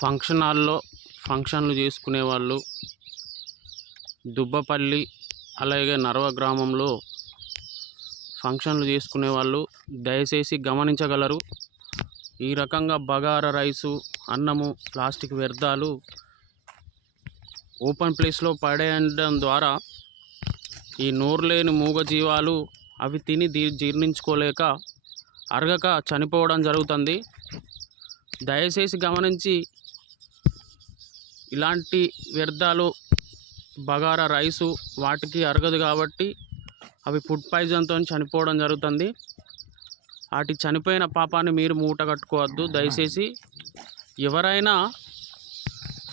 Function హాల్లో ఫంక్షన్లు చేసుకునే వాళ్ళు దుబ్బపల్లి అలాగే నర్వ గ్రామంలో ఫంక్షన్లు చేసుకునే వాళ్ళు దయచేసి గమనించగలరు. ఈ రకంగా బగారా రైసు, అన్నము, ప్లాస్టిక్ వ్యర్థాలు ఓపెన్ ప్లేస్లో పడేయడం ద్వారా ఈ నోరులేని మూగజీవాలు అవి తిని జీర్ణించుకోలేక అరగక చనిపోవడం జరుగుతుంది. దయచేసి గమనించి ఇలాంటి వ్యర్థాలు బగారా రైసు వాటికి అరగదు కాబట్టి అవి ఫుడ్ పాయిజన్తో చనిపోవడం జరుగుతుంది. వాటి చనిపోయిన పాపాన్ని మీరు మూట కట్టుకోవద్దు. దయచేసి ఎవరైనా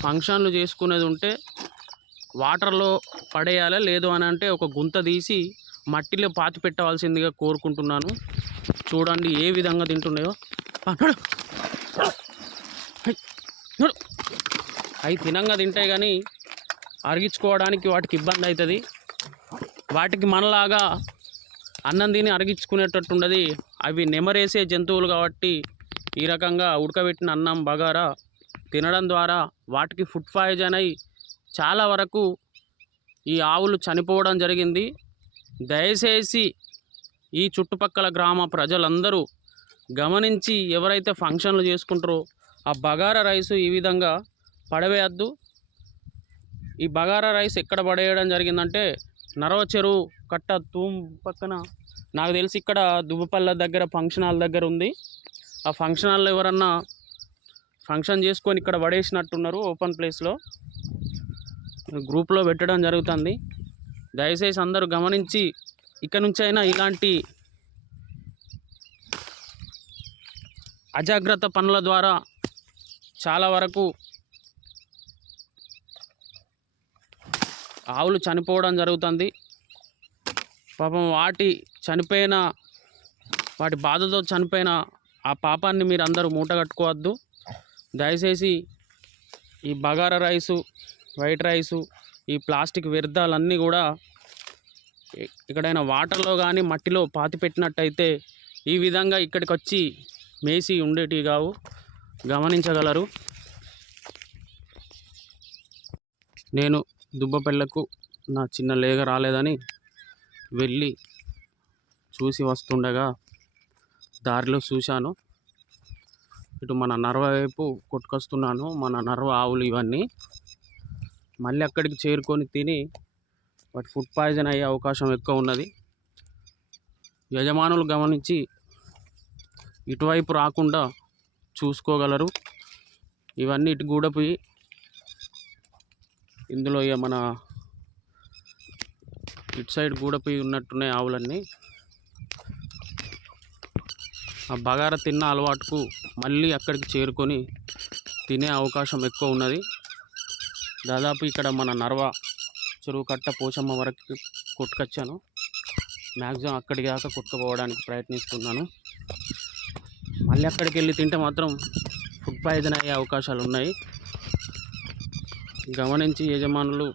ఫంక్షన్లు చేసుకునేది ఉంటే వాటర్లో పడేయాలి, లేదు అని అంటే ఒక గుంత తీసి మట్టిలో పాతి పెట్టవలసిందిగా కోరుకుంటున్నాను. చూడండి ఏ విధంగా తింటున్నాయో. అవి తినంగా తింటాయి కానీ అరిగించుకోవడానికి వాటికి ఇబ్బంది అవుతుంది. వాటికి మనలాగా అన్నం తిని అరిగించుకునేటట్టు ఉండదు. అవి నెమరేసే జంతువులు కాబట్టి ఈ రకంగా ఉడకబెట్టిన అన్నం బగారా తినడం ద్వారా వాటికి ఫుడ్ పాయిజన్ అయి చాలా వరకు ఈ ఆవులు చనిపోవడం జరిగింది. దయచేసి ఈ చుట్టుపక్కల గ్రామ ప్రజలందరూ గమనించి ఎవరైతే ఫంక్షన్లు చేసుకుంటారో ఆ బగారా రైసు ఈ విధంగా పడవేయద్దు. ఈ బగారా రైస్ ఎక్కడ పడేయడం జరిగిందంటే నరవ చెరువు కట్ట తూము పక్కన, నాకు తెలిసి ఇక్కడ దుబ్బపల్ల దగ్గర ఫంక్షన్ హాల్ దగ్గర ఉంది. ఆ ఫంక్షన్ హాల్లో ఎవరన్నా ఫంక్షన్ చేసుకొని ఇక్కడ పడేసినట్టున్నారు. ఓపెన్ ప్లేస్లో గ్రూప్లో పెట్టడం జరుగుతుంది. దయచేసి అందరూ గమనించి ఇక్కడ నుంచి అయినా ఇలాంటి అజాగ్రత్త పనుల ద్వారా చాలా వరకు ఆవులు చనిపోవడం జరుగుతుంది. పాపం వాటి బాధతో చనిపోయిన ఆ పాపాన్ని మీరు అందరూ మూట కట్టుకోవద్దు. దయచేసి ఈ బగారా రైసు, వైట్ రైసు, ఈ ప్లాస్టిక్ వ్యర్థాలన్నీ కూడా ఎక్కడైనా వాటర్లో కానీ మట్టిలో పాతి పెట్టినట్టయితే ఈ విధంగా ఇక్కడికి వచ్చి మేసి ఉండేటివి కావు. గమనించగలరు. నేను దుబ్బపల్లెకు నా చిన్న లేగ రాలేదని వెళ్ళి చూసి వస్తుండగా దారిలో చూశాను. ఇటు మన నర్వ వైపు కొట్టుకొస్తున్నాను. మన నర్వ ఆవులు ఇవన్నీ మళ్ళీ అక్కడికి చేరుకొని తిని వాటి ఫుడ్ పాయిజన్ అయ్యే అవకాశం ఎక్కువ ఉన్నది. యజమానులు గమనించి ఇటువైపు రాకుండా చూసుకోగలరు. ఇవన్నీ ఇటు గూడపోయి ఇందులో మన ఇటు సైడ్ గూడపోయి ఉన్నట్టున్నాయి ఆవులన్నీ. ఆ బగారా తిన్న అలవాటుకు మళ్ళీ అక్కడికి చేరుకొని తినే అవకాశం ఎక్కువ ఉన్నది. దాదాపు ఇక్కడ మన నర్వ చెరువు కట్ట పోచమ్మ వరకు కొట్టుకొచ్చాను. మ్యాక్సిమం అక్కడికి దాకా కొట్టుకుపోవడానికి ప్రయత్నిస్తున్నాను. మళ్ళీ అక్కడికి వెళ్ళి తింటే మాత్రం ఫుడ్ పాయిజన్ అయ్యే అవకాశాలు ఉన్నాయి. గమనించి యజమానులు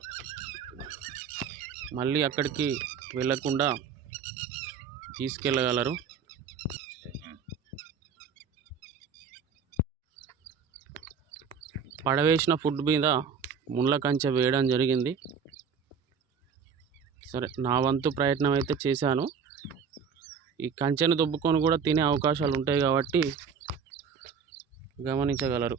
మళ్ళీ అక్కడికి వెళ్ళకుండా తీసుకెళ్ళగలరు. పడవేసిన ఫుడ్ మీద ముళ్ళ కంచె వేయడం జరిగింది. సరే, నా వంతు ప్రయత్నం అయితే చేశాను. ఈ కంచెను దొబ్బుకొని కూడా తినే అవకాశాలు ఉంటాయి కాబట్టి గమనించగలరు.